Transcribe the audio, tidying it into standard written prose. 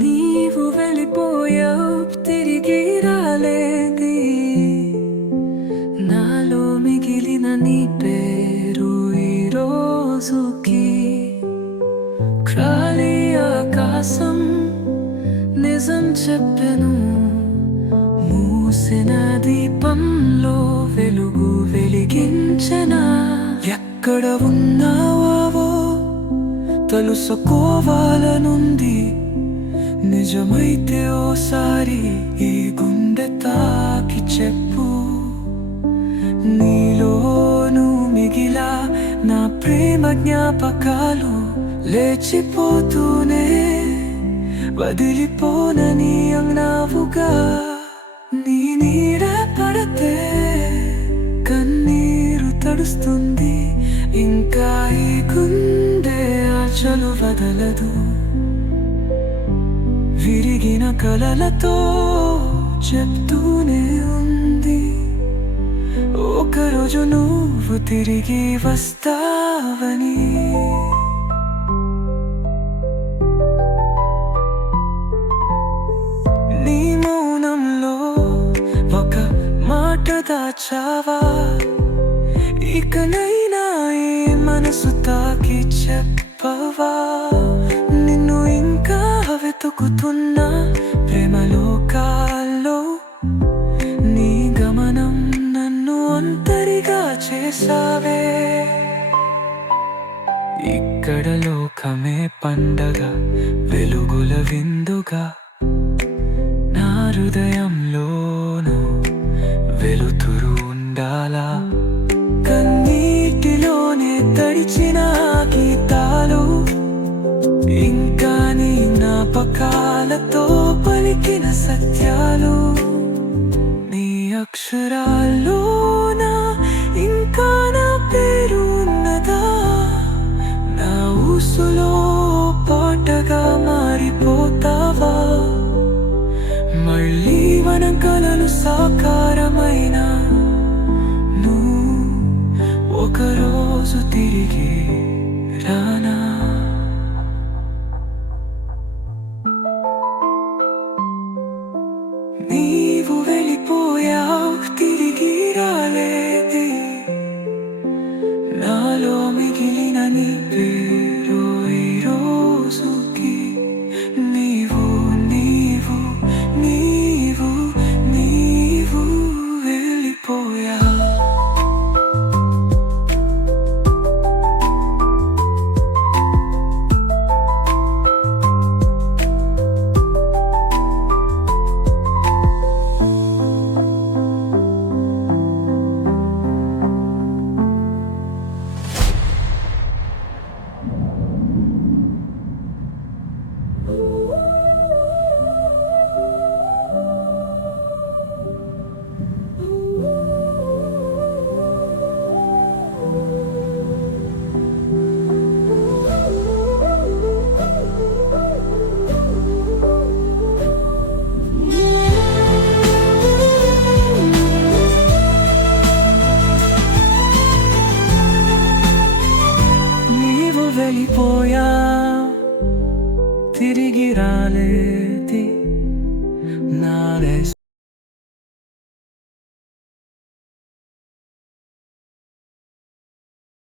నీవు వెళ్ళిపోయావు, తిరిగి రాలేది. నాలో మిగిలిన నీ పేరు ఈ రోజుకి. ఖాళీ ఆకాశం నిజం చెప్పెను, మూసిన దీపంలో వెలుగు వెలిగించెనా. ఎక్కడ ఉన్నావో తెలుసుకోవాలనుంది, నిజమైతే ఓసారి ఈ గుండె తాకి చెప్పు. నీలోను మిగిలా నా ప్రేమ జ్ఞాపకాలు, లేచిపోతూనే వదిలిపోనని అన్నావుగా. నీ నీడ పడితే కన్నీరు తడుస్తుంది, ఇంకా ఈ గుండె ఆచలు వదలదు. విరిగిన కలలతో చెప్తూనే ఉంది, ఒకరోజు నువ్వు తిరిగి వస్తావని. నీ మౌనంలో ఒక మాట దాచావా, ఇకనైనా ఈ మనసు తాకి చెప్పవా. నిన్ను ఇంకా వెతుకుతున్నా ప్రేమ లోకాల్లో, నీ గమనం నన్ను ఒంటరిగా చేసావే. ఇక్కడ లోకమే పండగ, వెలుగుల విందుగా, నా హృదయంలోనూ వెలుతురు ఉండాలా. కన్నీటిలోనే తడిచిన గీతాలు, ఇంకా నీ జ్ఞాపకాలతో పలికిన సత్యాలు. నీ అక్షరాల్లోనా ఇంకా నా పేరు ఉన్నదా, నా ఊసులో పాటగా మారిపోతావా. మళ్ళీ మన కలలు సాకారమైన నువ్వు ఒకరోజు తిరిగి రానా. నీవు